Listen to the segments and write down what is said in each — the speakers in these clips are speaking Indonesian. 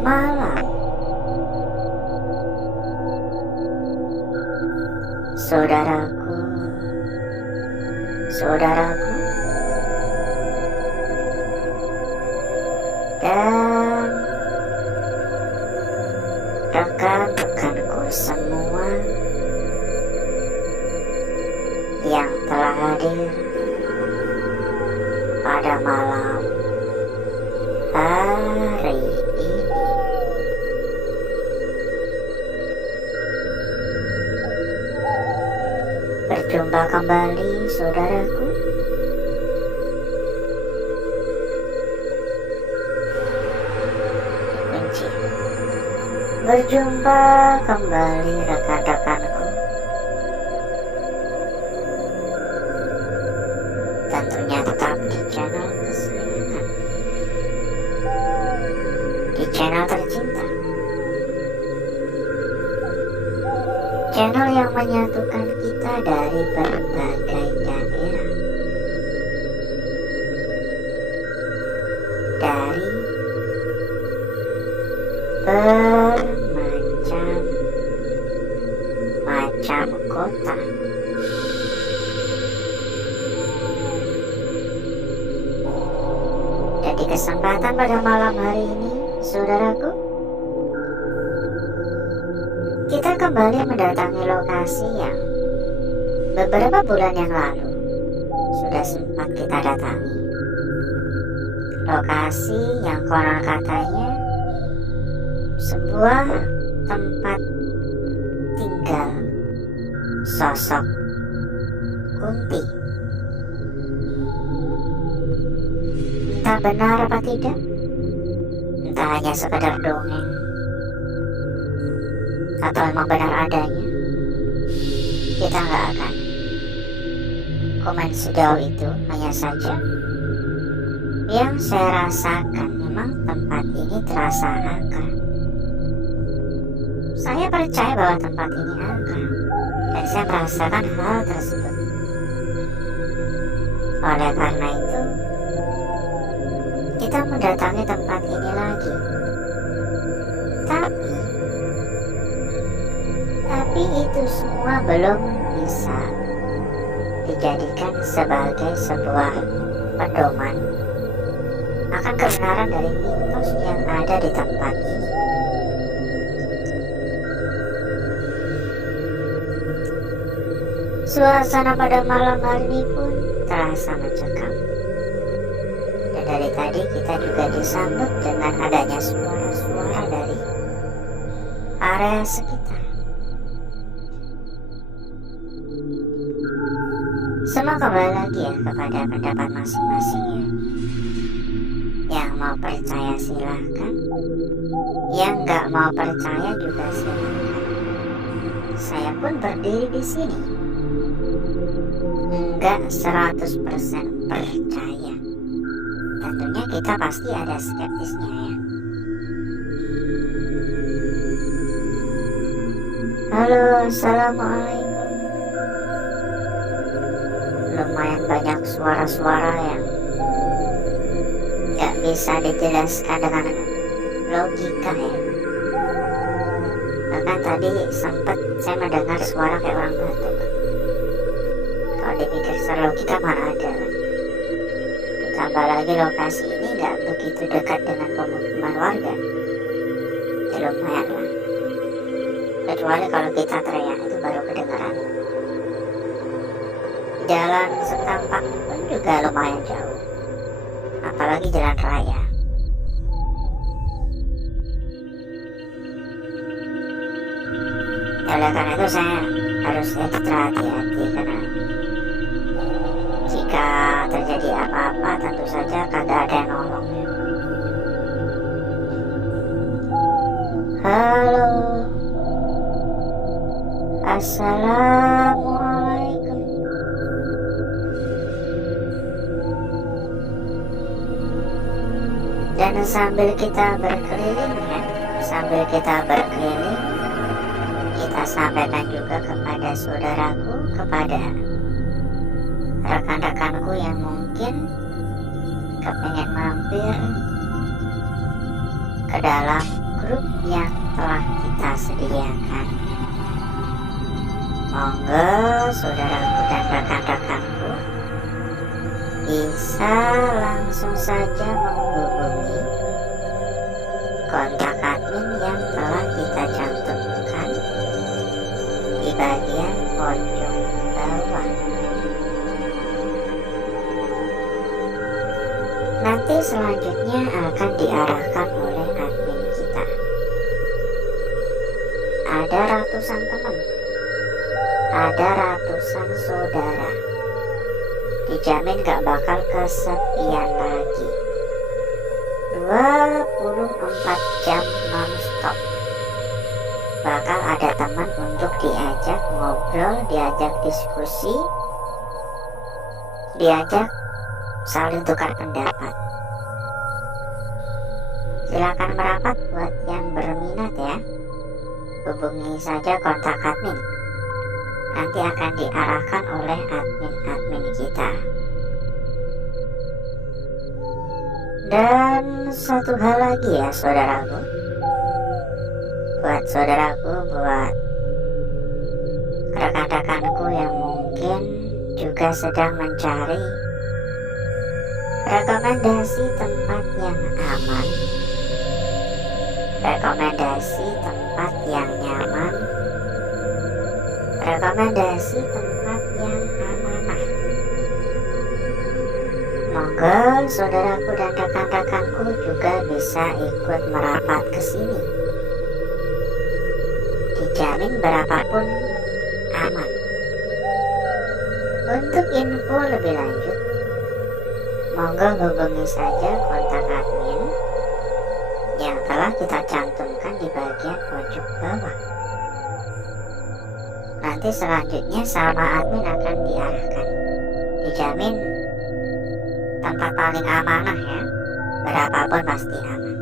malam, saudaraku, saudaraku, dan rekan-rekanku semua yang telah hadir pada malam hari ini. Berjumpa kembali, saudaraku. Kunci. Berjumpa kembali, rekan-rekanku. Tentunya tetap di channel kesayangan, di channel tercinta, channel yang menyatukan kita dari berbagai daerah, dari bermacam-macam kota. Dan di kesempatan pada malam hari ini, saudaraku, kita kembali mendatangi lokasi yang beberapa bulan yang lalu sudah sempat kita datangi. Lokasi yang konon katanya sebuah tempat tinggal sosok Kunti. Entah benar apa tidak, entah hanya sekedar dongeng, atau memang benar adanya, kita nggak akan komen sejauh itu. Hanya saja yang saya rasakan, memang tempat ini terasa angker. Saya percaya bahwa tempat ini angker, dan saya merasakan hal tersebut. Oleh karena itu, kita mendatangi tempat ini lagi. Tapi itu semua belum bisa dijadikan sebagai sebuah pedoman akan kebenaran dari mitos yang ada di tempat ini. Suasana pada malam hari ini pun terasa mencekam. Dan dari tadi kita juga disambut dengan adanya suara-suara dari area sekitar. Semua kembali lagi ya kepada pendapat masing-masing ya. Yang mau percaya silahkan, yang nggak mau percaya juga silahkan. Saya pun berdiri di sini nggak 100% percaya. Tentunya kita pasti ada skeptisnya ya. Halo, assalamualaikum. Lumayan banyak suara-suara yang nggak bisa dijelaskan dengan logika ya. Bahkan tadi sempat saya mendengar suara kayak orang batuk. Kalau dipikir secara logika mana ada kan. Ditambah lagi lokasi ini nggak begitu dekat dengan pemukiman warga. Ya lumayan lah. Kecuali kalau kita teriak itu baru kedengaran. Jalan setapak pun juga lumayan jauh, apalagi jalan raya. Oleh karena itu saya harus ekstra hati-hati, karena jika terjadi apa-apa tentu saja kagak ada yang nolong. Halo, assalamualaikum. Dan sambil kita berkeliling ya, kita sampaikan juga kepada saudaraku, kepada rekan-rekanku yang mungkin kepengen mampir ke dalam grup yang telah kita sediakan. Monggo saudaraku dan rekan-rekanku bisa langsung saja menghubungi kontak admin yang telah kita cantumkan di bagian pojok bawah. Nanti selanjutnya akan diarahkan oleh admin kita. Ada ratusan teman, ada ratusan saudara. Dijamin gak bakal kesepian lagi. 24 jam non-stop. Bakal ada teman untuk diajak ngobrol, diajak diskusi, diajak saling tukar pendapat. Silakan merapat buat yang berminat ya. Hubungi saja kontak admin. Nanti akan diarahkan oleh admin-admin kita. Dan satu hal lagi ya saudaraku, buat rekan-rekanku yang mungkin juga sedang mencari rekomendasi tempat yang aman, rekomendasi tempat yang nyaman, rekomendasi tempat yang amanah. Monggo saudaraku dan rekan-rekanku juga bisa ikut merapat ke sini. Dijamin berapapun aman. Untuk info lebih lanjut, monggo hubungi saja kontak admin yang telah kita cantumkan di bagian pojok bawah. Nanti selanjutnya sama admin akan diarahkan. Dijamin tempat paling amanah ya, berapapun pasti aman.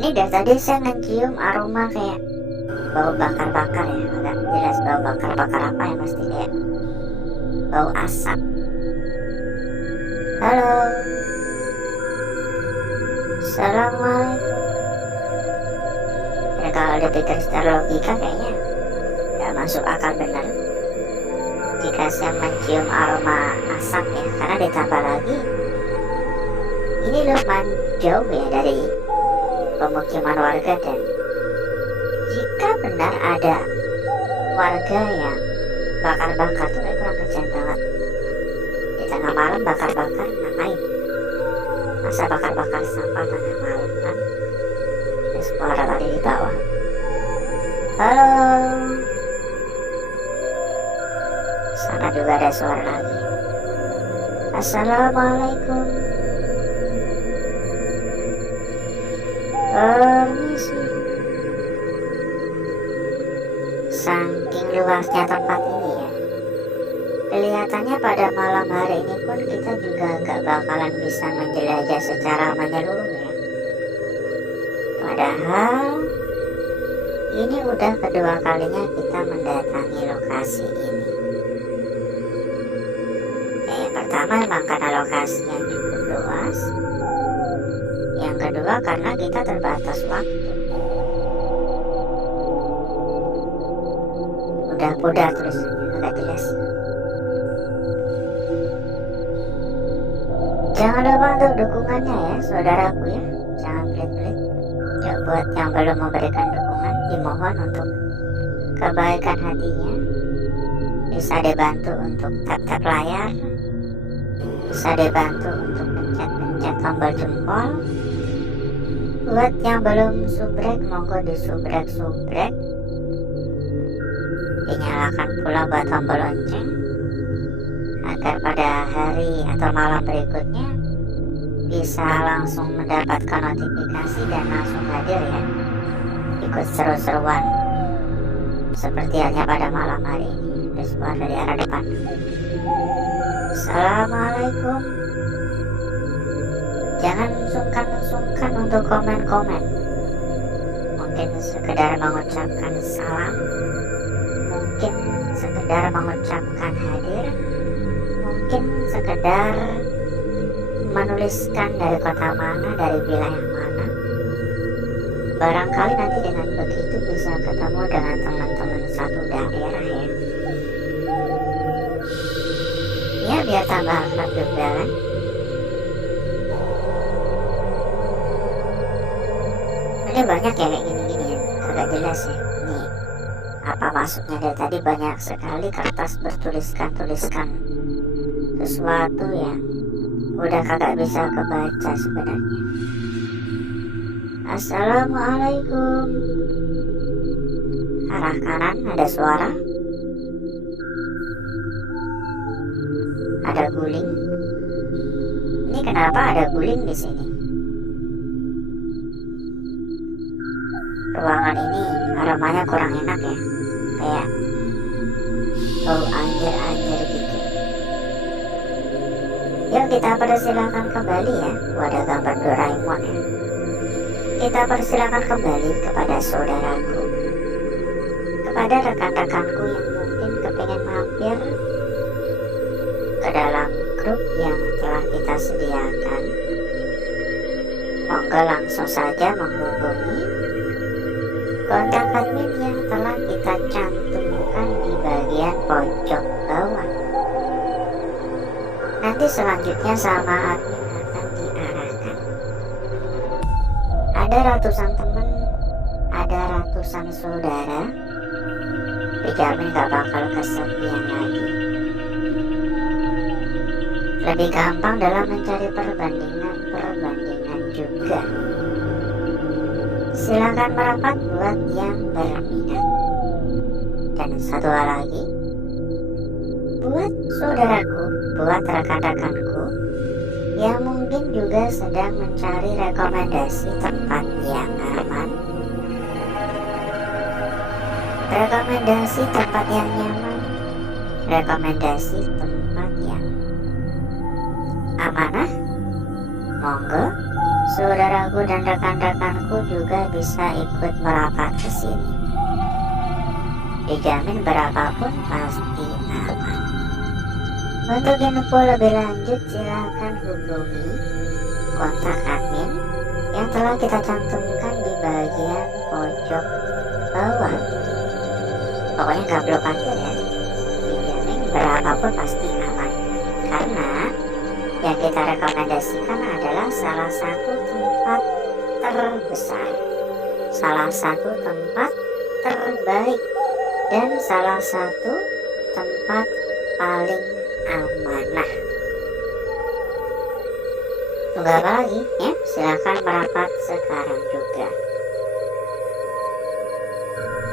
Ini dari tadi saya mencium aroma kayak bau bakar-bakar ya, agak jelas bau bakar-bakar apa ya, pasti kayak bau asap. Halo, assalamualaikum. Ya kalau dipikir secara logika kayaknya gak masuk akal benar jika saya mencium aroma asap ya, karena ditambah lagi ini lumayan jauh ya dari pemukiman warga, dan jika benar ada warga yang bakar-bakar tuh kurang kejam banget. Di tengah malam bakar-bakar ngapain? Masa bakar-bakar sampah tengah malam kan? Terus suara tadi di bawah. Halo. Sana juga ada suara lagi. Assalamualaikum. Permisi. Saking luasnya tempat ini ya, kelihatannya pada malam hari ini pun kita juga gak bakalan bisa menjelajah secara menyeluruh ya. Padahal ini udah kedua kalinya kita mendatangi lokasi ini. Yang pertama memang karena lokasinya cukup luas. Yang kedua karena kita terbatas waktu. Udah pudar terus, agak jelas. Jangan lupa untuk dukungannya ya saudaraku ya. Jangan pelit-pelit. Ya buat yang belum memberikan dukungan, dimohon untuk kebaikan hatinya bisa dibantu untuk tap-tap layar, bisa dibantu untuk pencet-pencet tombol jempol. Buat yang belum subrek, monggo di subrek, dinyalakan pula buat tombol lonceng agar pada hari atau malam berikutnya bisa langsung mendapatkan notifikasi dan langsung hadir ya, ikut seru-seruan seperti halnya pada malam hari ini. Suara dari arah depan. Assalamualaikum. Jangan sungkan-sungkan untuk komen-komen. Mungkin sekedar mengucapkan salam, mungkin sekedar mengucapkan hadir, mungkin sekedar menuliskan dari kota mana, dari wilayah mana. Barangkali nanti dengan begitu bisa ketemu dengan teman-teman satu daerah ya. Ya biar tambah akrab juga kan. Ini banyak ya kayak gini-gini ya, agak jelas ya. Nih, apa maksudnya dari tadi banyak sekali kertas bertuliskan sesuatu yang udah kagak bisa kebaca sebenarnya. Assalamualaikum. Arah kanan ada suara. Ada guling. Ini kenapa ada guling di sini? Ruangan ini aromanya kurang enak ya. Kayak bau anjir-anjir gitu. Yuk kita persilakan kembali ya. Ada gambar Doraemon ya. Kita persilakan kembali kepada saudaraku, kepada rekan-rekanku yang mungkin kepingin mampir ke dalam grup yang telah kita sediakan. Monggo langsung saja menghubungi kontak admin yang telah kita cantumkan di bagian pojok bawah. Nanti selanjutnya sama admin akan diarahkan. Ada ratusan teman, ada ratusan saudara, dijamin gak bakal kesepian lagi. Lebih gampang dalam mencari perbandingan juga. Silakan merapat buat yang berminat. Dan satu hal lagi, buat saudaraku, buat rekan-rekanku yang mungkin juga sedang mencari rekomendasi tempat yang aman, rekomendasi tempat yang nyaman, rekomendasi tempat yang amanah, monggo saudaraku dan rekan-rekanku juga bisa ikut merapat ke sini. Dijamin berapapun pasti aman. Untuk info lebih lanjut silakan hubungi kontak admin yang telah kita cantumkan di bagian pojok bawah. Pokoknya gak perlu khawatir ya, dijamin berapapun pasti aman. Karena yang kita rekomendasikan adalah salah satu tempat terbesar, salah satu tempat terbaik, dan salah satu tempat paling amanah. Tunggu apa lagi ya? Silahkan merapat sekarang juga.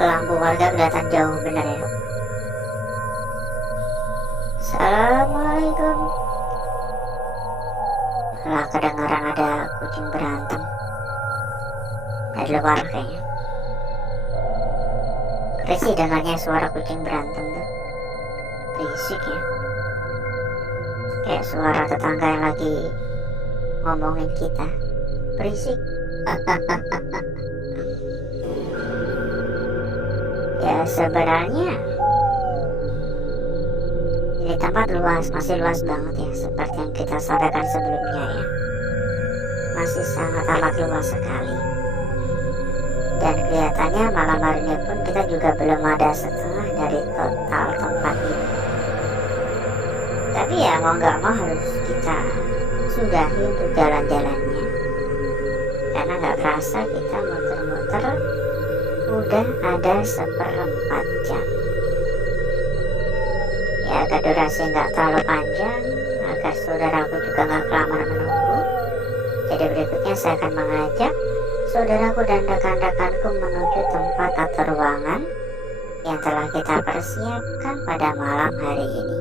Lampu warga kelihatan jauh bener ya. Assalamualaikum. Lah kedengaran ada kucing berantem dari luar kayaknya. Risih dengannya suara kucing berantem tuh. Risik ya. Kayak suara tetangga yang lagi ngomongin kita. Berisik. Ya sebenarnya ini tempat luas, masih luas banget ya, seperti yang kita sampaikan sebelumnya ya. Masih sangat amat luas sekali. Dan kelihatannya malam hari ini pun kita juga belum ada setengah dari total tempat ini. Tapi ya mau gak mau harus kita sudahi untuk jalan-jalannya. Karena gak kerasa kita muter-muter udah ada 1/4 jam. Ya agar durasi gak terlalu panjang, agar saudaraku juga gak kelamaan menunggu, jadi berikutnya saya akan mengajak saudaraku dan rekan-rekanku menuju tempat atau ruangan yang telah kita persiapkan pada malam hari ini.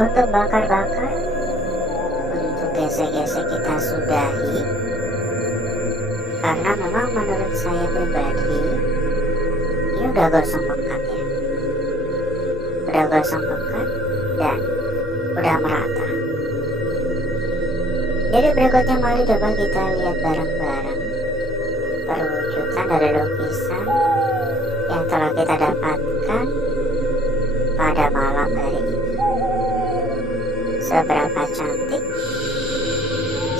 Untuk bakar-bakar, untuk gesek-gesek kita sudahi, karena memang menurut saya pribadi ini udah gosong pekat ya, udah gosong pekat dan udah merata. Jadi berikutnya mari coba kita lihat bareng-bareng perwujudan dari lukisan yang telah kita dapatkan pada malam hari ini. Seberapa cantik,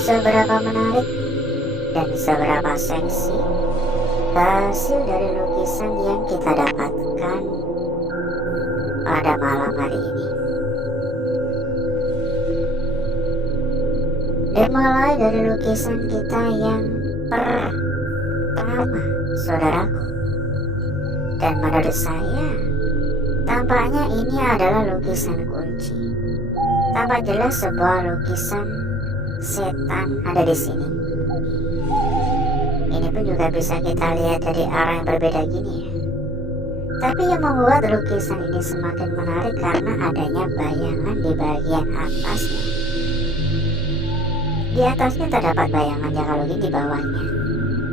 seberapa menarik, dan seberapa seksi hasil dari lukisan yang kita dapatkan pada malam hari ini. Dimulai dari lukisan kita yang pertama, saudaraku. Dan menurut saya, tampaknya ini adalah lukisan kunci. Tampak jelas sebuah lukisan setan ada di sini. Ini pun juga bisa kita lihat dari arah yang berbeda gini ya. Tapi yang membuat lukisan ini semakin menarik karena adanya bayangan di bagian atasnya. Di atasnya terdapat bayangan yang kalau di bawahnya.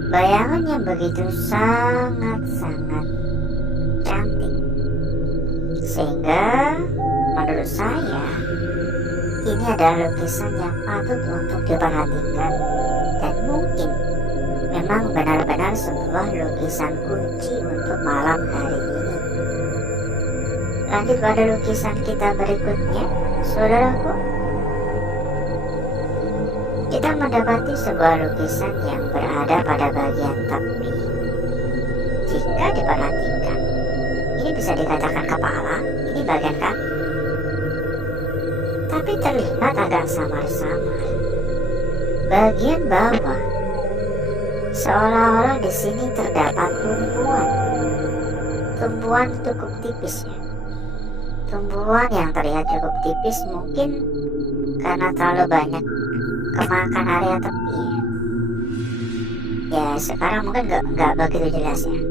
Bayangan yang begitu sangat-sangat cantik. Sehingga menurut saya ini adalah lukisan yang patut untuk diperhatikan dan mungkin memang benar-benar sebuah lukisan kunci untuk malam hari ini. Lanjut pada lukisan kita berikutnya, saudaraku. Kita mendapati sebuah lukisan yang berada pada bagian tepi. Jika diperhatikan, ini bisa dikatakan kepala, ini bagian kaki. Tapi terlihat agak samar-samar. Bagian bawah, seolah-olah di sini terdapat tumpuan. Tumpuan cukup tipis ya. Tumpuan yang terlihat cukup tipis mungkin karena terlalu banyak kemakan area tepi. Ya sekarang mungkin nggak begitu jelas ya.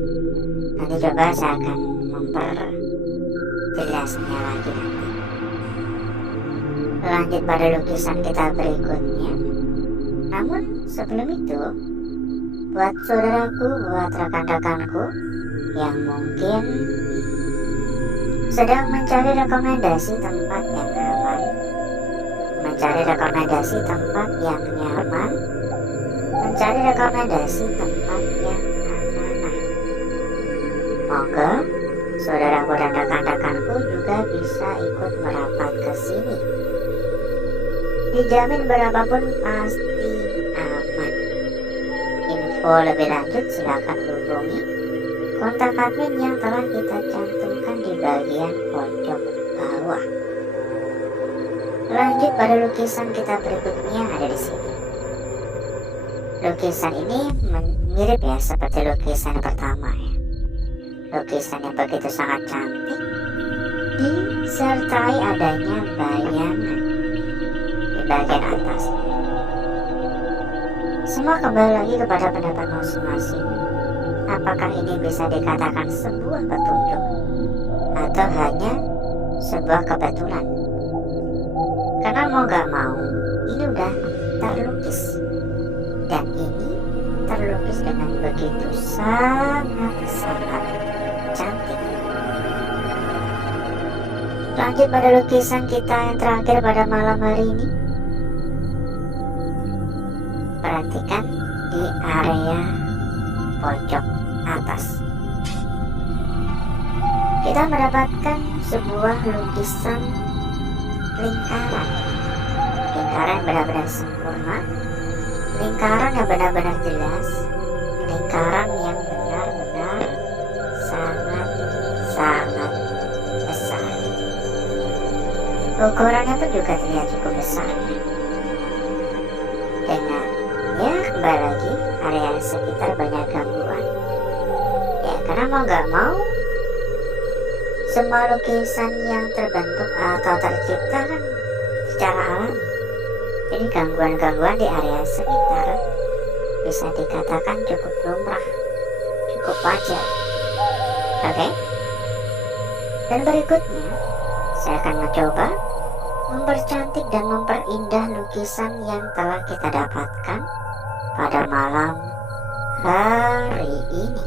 Nanti coba saya akan memperjelasnya lagi nanti. Lanjut pada lukisan kita berikutnya. Namun sebelum itu, buat saudaraku, buat rekan-rekanku yang mungkin sedang mencari rekomendasi tempat yang aman, mencari rekomendasi tempat yang nyaman, mencari rekomendasi tempat yang amanah. Moga saudaraku dan rekan-rekanku juga bisa ikut merapat ke sini. Dijamin berapapun pasti aman. Info lebih lanjut silakan hubungi kontak admin yang telah kita cantumkan di bagian pojok bawah. Lanjut pada lukisan kita berikutnya ada di sini. Lukisan ini mirip ya seperti lukisan pertama ya. Lukisan yang begitu sangat cantik disertai adanya bayangan di bagian atas. Semua kembali lagi kepada pendapat masing-masing. Apakah ini bisa dikatakan sebuah petunjuk atau hanya sebuah kebetulan? Karena mau gak mau ini udah terlukis, dan ini terlukis dengan begitu sangat cantik. Lanjut pada lukisan kita yang terakhir pada malam hari ini. Perhatikan di area pojok atas. Kita mendapatkan sebuah lukisan lingkaran. Lingkaran benar-benar sempurna, lingkaran yang benar-benar jelas, lingkaran yang benar-benar sangat besar. Ukurannya pun juga terlihat cukup besar ya. Dengan ya kembali lagi area sekitar banyak gangguan ya, karena mau gak mau semua lukisan yang terbentuk atau tercipta kan secara alami. Jadi gangguan-gangguan di area sekitar bisa dikatakan cukup lumrah, cukup wajar. Oke? Dan berikutnya saya akan mencoba mempercantik dan memperindah lukisan yang telah kita dapatkan pada malam hari ini.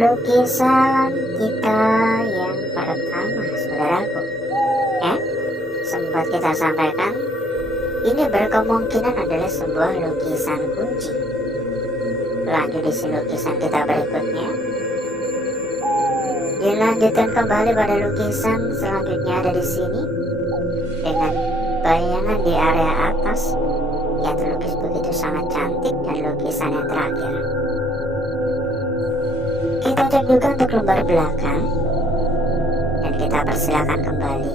Lukisan kita yang pertama, saudaraku, ya, sempat kita sampaikan, ini berkemungkinan adalah sebuah lukisan kunci. Lanjut di lukisan kita berikutnya. Dilanjutkan kembali pada lukisan selanjutnya ada di sini dengan bayangan di area atas yang terlukis begitu sangat cantik, dan lukisan yang terakhir. Kita cek juga untuk lembar belakang dan kita persilakan kembali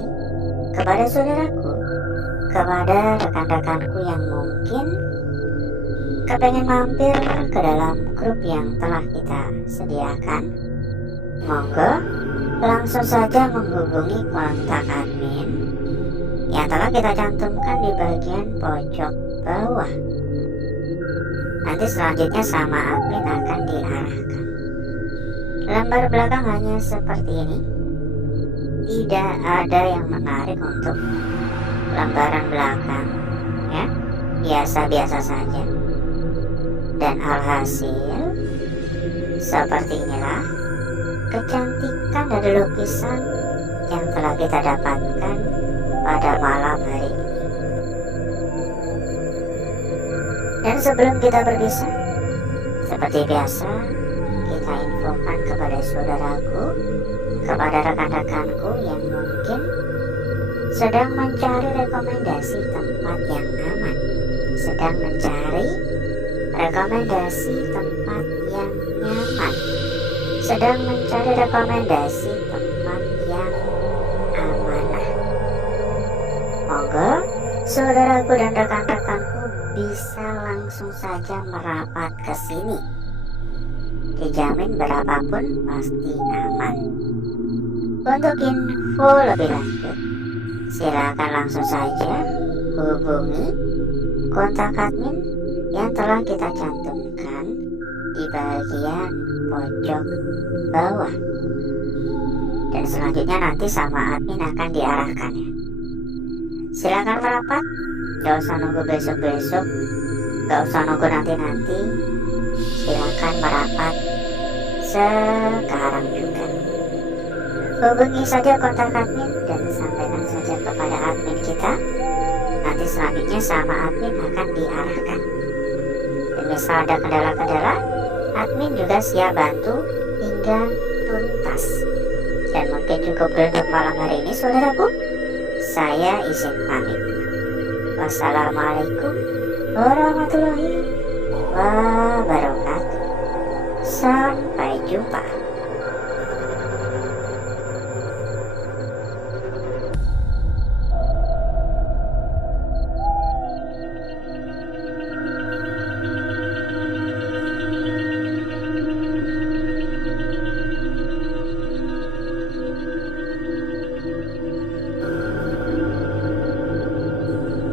kepada saudaraku, kepada rekan-rekanku yang mungkin kepengen mampir ke dalam grup yang telah kita sediakan. Monggo langsung saja menghubungi kontak admin yang telah kita cantumkan di bagian pojok bawah. Nanti selanjutnya sama admin akan diarahkan. Lembar belakang hanya seperti ini. Tidak ada yang menarik untuk lembaran belakang, ya, biasa-biasa saja. Dan alhasil seperti inilah kecantikan dari lukisan yang telah kita dapatkan pada malam hari ini. Dan sebelum kita berpisah, seperti biasa kita infokan kepada saudaraku, kepada rekan-rekanku yang mungkin sedang mencari rekomendasi tempat yang aman, sedang mencari rekomendasi tempat yang nyaman, sedang mencari rekomendasi tempat yang amanah. Monggo saudaraku dan rekan-rekanku bisa langsung saja merapat ke sini. Dijamin berapapun pasti aman. Untuk info lebih lanjut, silakan langsung saja hubungi kontak admin yang telah kita cantumkan di bagian pojok bawah. Dan selanjutnya nanti sama admin akan diarahkan, ya. Silakan merapat, gak usah nunggu besok-besok, gak usah nunggu nanti-nanti. Silakan merapat sekarang juga. Hubungi saja kontak admin dan sampaikan saja kepada admin kita. Nanti selanjutnya sama admin akan diarahkan. Dan misal ada kendala-kendala, admin juga siap bantu hingga tuntas. Dan mungkin cukup untuk malam hari ini, saudaraku. Saya izin pamit. Wassalamualaikum warahmatullahi wabarakatuh. Sampai jumpa.